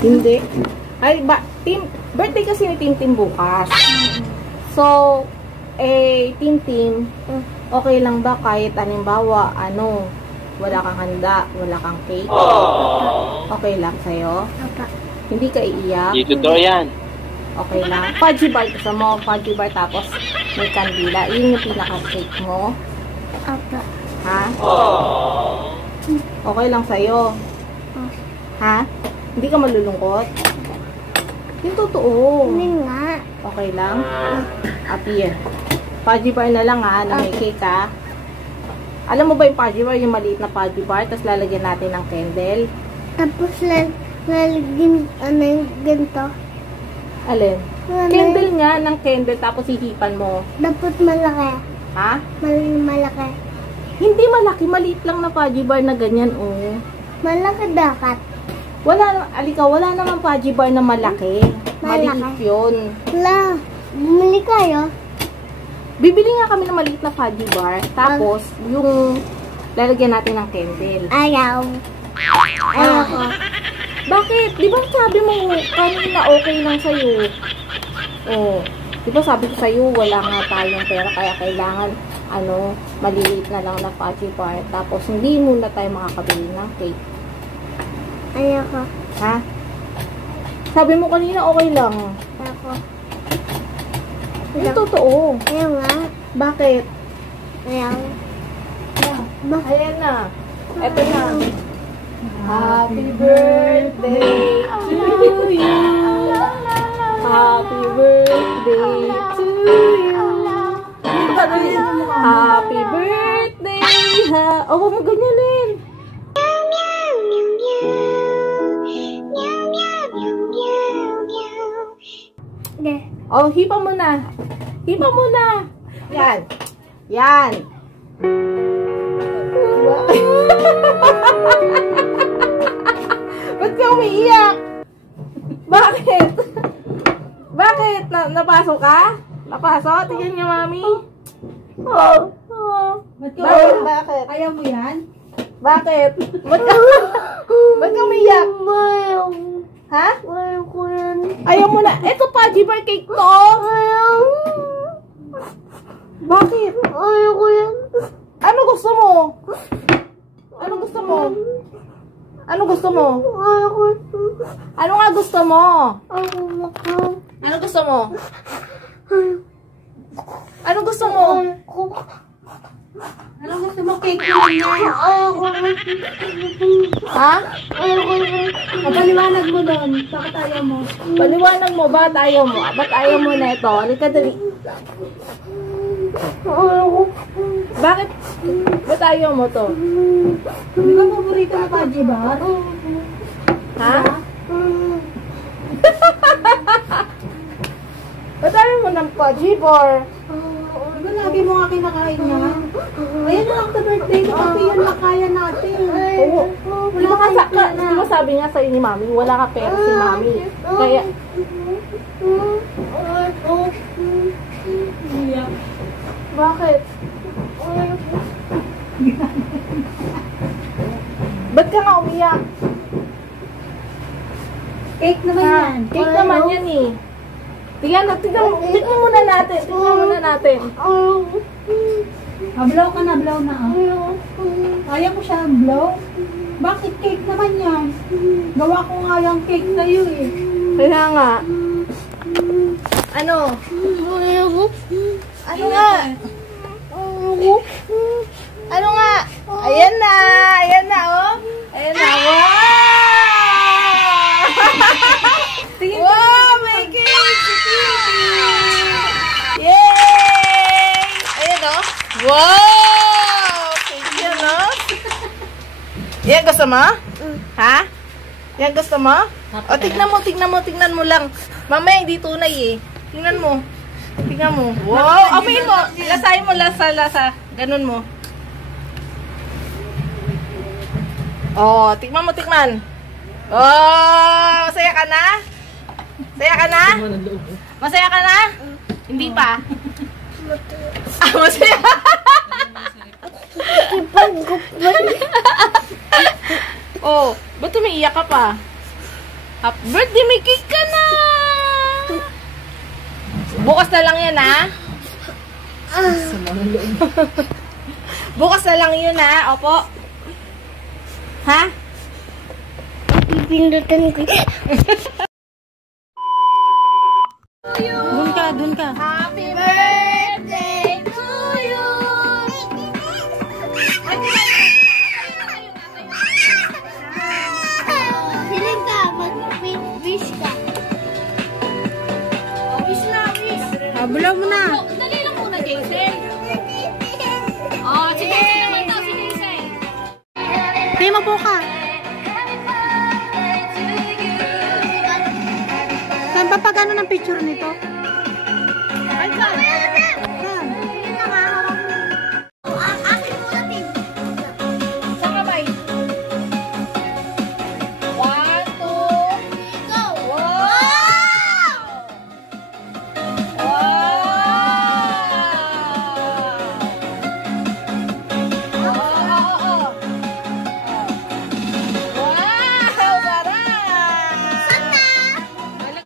Hindi. Ay, birthday kasi ni Tim bukas. So, Tim, okay lang ba kahit halimbawa, wala kang handa, wala kang cake? Okay lang sa'yo? Hindi ka iiyak? Dito to yan. Okay lang. Fudgy bar gusto mo. Fudgy bar tapos may kandila. Yun yung pinaka-cake mo. Ha? Okay lang sa'yo. Ha? Hindi ka malulungkot? Yung totoo. Hindi nga. Okay lang? Happy. Fudgy bar na lang ha, na may cake ha. Alam mo ba yung fudgy bar, yung maliit na fudgy bar, tapos lalagyan natin ng candle? Tapos lalagyan, yung ganito. Alin? Candle nga ng candle, tapos hihipan mo. Dapat malaki. Ha? Malaki. Hindi malaki, maliit lang na fudgy bar na ganyan, oh. Malaki dapat. Wala naman fudgy bar na malaki. Maliit yun. Wala. Bumili kayo. Bibili nga kami ng maliit na fudgy bar, tapos yung lalagyan natin ng candle. Ayaw. Ayaw ko. Bakit? Di ba sabi mo kanina okay lang sa'yo? Oh, di ba sabi ko sa'yo wala nga tayong pera kaya kailangan maliliit na lang na fudgy bar, tapos hindi muna tayo makakabili ng cake. Ayaw ko. Ha? Sabi mo kanina okay lang. Ayaw ko. Yung totoo. Ayaw nga. Bakit? Ayaw. Ayan na. Eto na. Happy birthday to you. Happy birthday to you. Happy birthday. Huwag mo ganyanin. Oh, hipa mo na. Hipa mo na. Yan. Yan. Ba't ka umiiyak? Bakit? Bakit? Napasok ka? Napasok? Tingnan niyo, mami. Bakit? Ayaw mo yan? Bakit? Ba't ka umiiyak? Ayaw. Ha? Ayaw ko yan. Ayaw mo na. Ito fudgy bar cake to. Ayaw. Bakit? Ayaw ko yan. Ano gusto mo? Ano gusto mo? Ano gusto mo? Ayaw ko. Ano nga gusto mo? Ayaw ko. Ano gusto mo? Ano gusto mo? Ano gusto mo? Cake mo yan? Ayaw ko. Ha? Ayaw ko. Kapaliwanag mo doon. Bakit ayaw mo? Paliwanag mo, ba't ayaw mo? Ba't ayaw mo na ito? Halika dali. Ayaw ko. Bakit? Ba't ayaw mo to? Hindi ba paborito na fudgy bar? Ha? Ba't ayaw mo ng fudgy bar? Di ba lagi mo nga kinakain yan? Ayan na lang sa birthday ko kasi yan makaya natin. Oo. Di ba sabi nga sa'yo ni Mami, wala ka pera si Mami. Kaya, bakit? Ba't ka nga umiyak? Cake naman yan. Cake naman yan eh. Tignan muna natin. Tignan muna natin. Blow ka na, blow na. Ayaw mo siya blow? Bakit cake naman yan? Gawa ko nga yung cake sa'yo eh. Kaya nga. Ano? Ayaw ko. Ano nga? Ano nga? Ayan na! Ayan na, oh! Ayan na! Wow! Wow! May cake! Yay! Ayan, oh! Wow! Cake yan, oh! Yan, gusto mo? Ha? Yan, gusto mo? O, tignan mo lang. Mamaya, hindi tunay eh. Tingnan mo. Tingnan mo. Wow! Amoyin mo. Lasahin mo, lasa. Ganun mo. Oh, tikman mo. Oh, masaya ka na? Masaya ka na? Hindi pa. Masaya. Oh, ba't umiiyak ka pa? Happy birthday, may cake ka na! Bukas na lang yan, ha? Bukas na lang yun, ha? Opo. Ha? Pipindutan ko. Dun ka. Happy birthday to you! Hiling ka, mag-wish ka. Oh, wish na, wish. Blow mo na. Dali lang muna, Jason. Oh, si Jason naman daw, si Jason. Kaya mo po ka. Saan pa pagano ng picture nito?